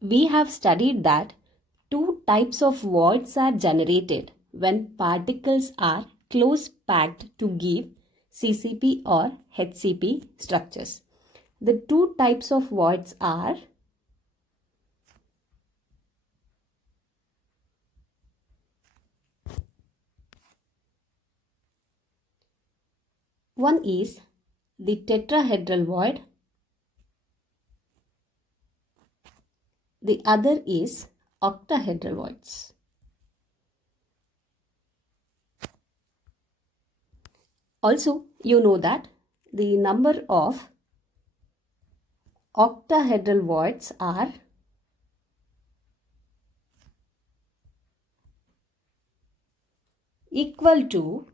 we have studied that two types of voids are generated when particles are close packed to give CCP or HCP structures. The two types of voids are one is the tetrahedral void, the other is octahedral voids. Also, you know that the number of octahedral voids are equal to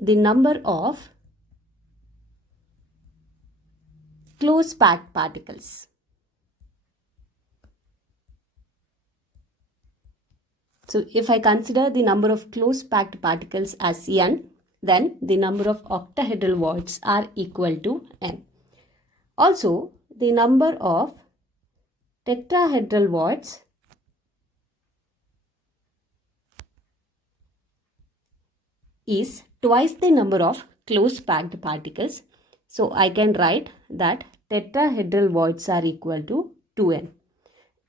the number of close packed particles. So if I consider the number of close packed particles as n, then the number of octahedral voids are equal to n. Also, the number of tetrahedral voids is twice the number of close packed particles. So I can write that tetrahedral voids are equal to 2n.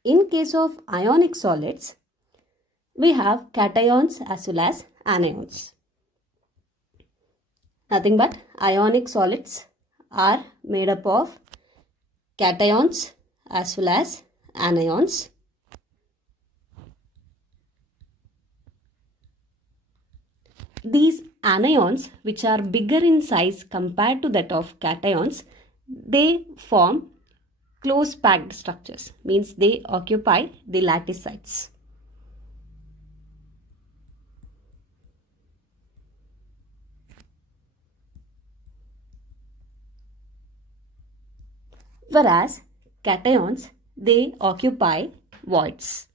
In case of ionic solids, we have cations as well as anions. Nothing but ionic solids are made up of cations as well as anions. These anions, which are bigger in size compared to that of cations, they form close packed structures, means they occupy the lattice sites. Whereas cations, they occupy voids.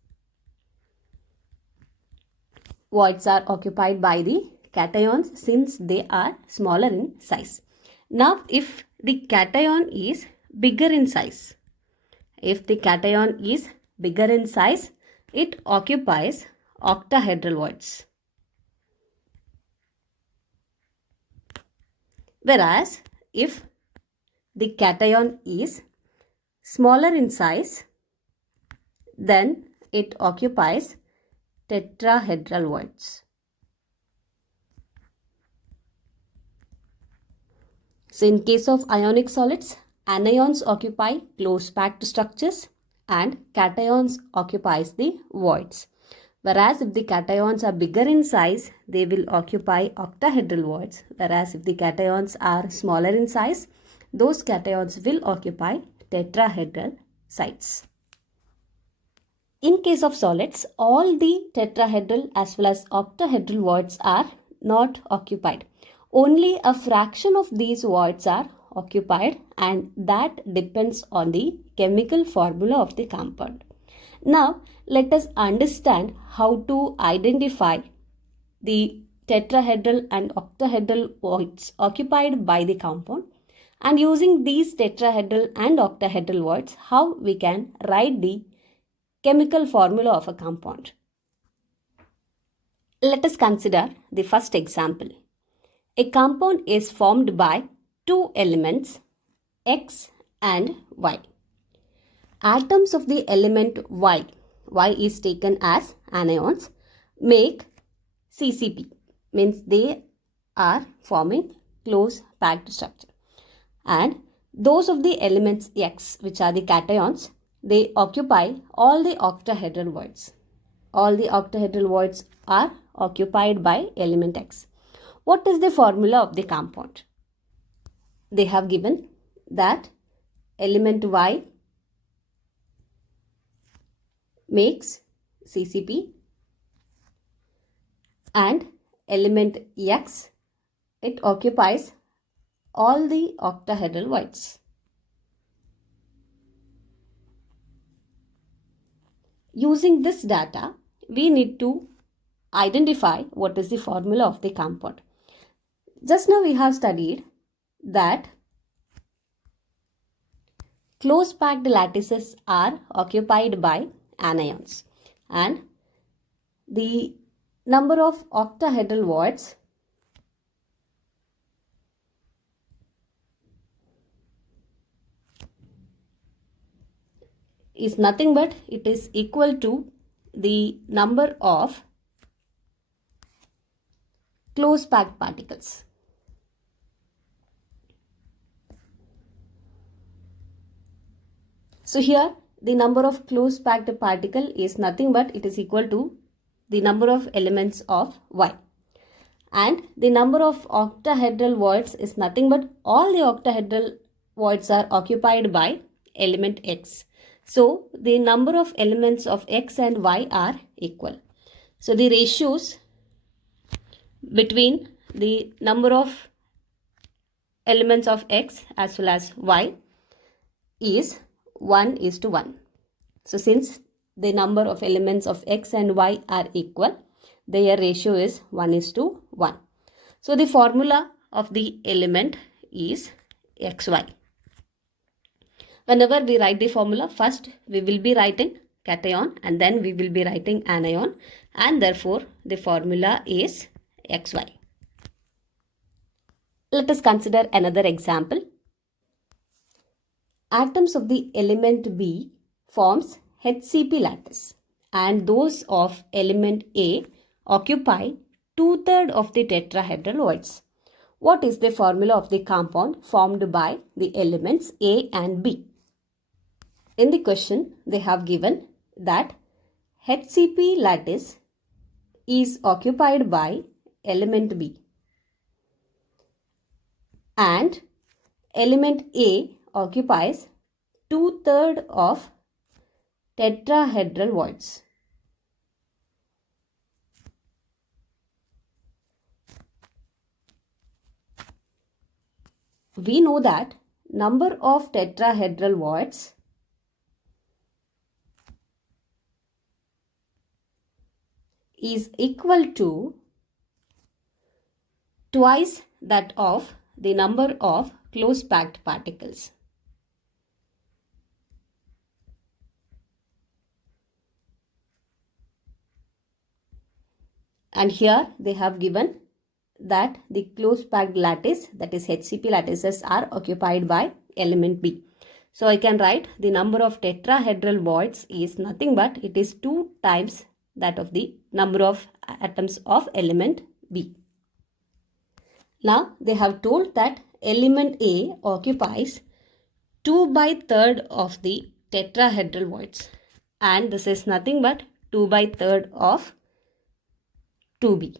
Voids are occupied by the cations since they are smaller in size. Now, if the cation is bigger in size, it occupies octahedral voids. Whereas, if the cation is smaller in size, then it occupies tetrahedral voids. So in case of ionic solids, anions occupy close packed structures and cations occupies the voids. Whereas if the cations are bigger in size, they will occupy octahedral voids. Whereas if the cations are smaller in size, those cations will occupy tetrahedral sites. In case of solids, all the tetrahedral as well as octahedral voids are not occupied. Only a fraction of these voids are occupied, and that depends on the chemical formula of the compound. Now, let us understand how to identify the tetrahedral and octahedral voids occupied by the compound, and using these tetrahedral and octahedral voids, how we can write the chemical formula of a compound. Let us consider the first example. A compound is formed by two elements X and Y. Atoms of the element Y is taken as anions, make CCP, means they are forming close packed structure. And those of the elements X, which are the cations, they occupy all the octahedral voids. All the octahedral voids are occupied by element X. What is the formula of the compound? They have given that element Y makes CCP and element X, it occupies all the octahedral voids. Using this data, we need to identify what is the formula of the compound. Just now we have studied that close packed lattices are occupied by anions, and the number of octahedral voids is nothing but it is equal to the number of close packed particles. So here the number of close packed particle is nothing but it is equal to the number of elements of Y, and the number of octahedral voids is nothing but all the octahedral voids are occupied by element X. So the number of elements of X and Y are equal. So the ratios between the number of elements of X as well as Y is 1:1. So since the number of elements of X and Y are equal, their ratio is 1:1. So the formula of the element is XY. Whenever we write the formula, first we will be writing cation and then we will be writing anion, and therefore the formula is XY. Let us consider another example. Atoms of the element B forms HCP lattice, and those of element A occupy 2/3 of the tetrahedral voids. What is the formula of the compound formed by the elements A and B? In the question, they have given that HCP lattice is occupied by element B and element A occupies 2/3 of tetrahedral voids. We know that number of tetrahedral voids is equal to twice that of the number of close packed particles. And here they have given that the close packed lattice, that is HCP lattices, are occupied by element B. So I can write the number of tetrahedral voids is nothing but it is 2 times that of the number of atoms of element B. Now they have told that element A occupies 2/3 of the tetrahedral voids, and this is nothing but 2/3 of 2B,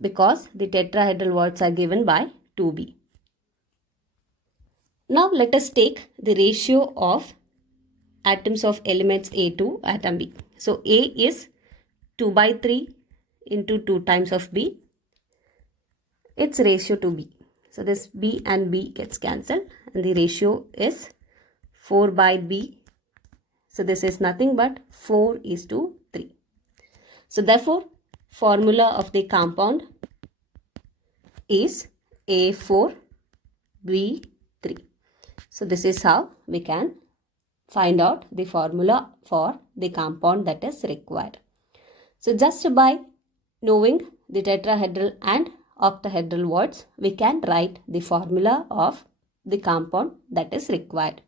because the tetrahedral voids are given by 2B. Now let us take the ratio of atoms of elements A to atom B. So A is 2/3 into 2 times of B. Its ratio to B. So this B and B gets cancelled and the ratio is 4/B. So this is nothing but 4:3. So therefore formula of the compound is A4B3. So this is how we can find out the formula for the compound that is required. So just by knowing the tetrahedral and octahedral voids, we can write the formula of the compound that is required.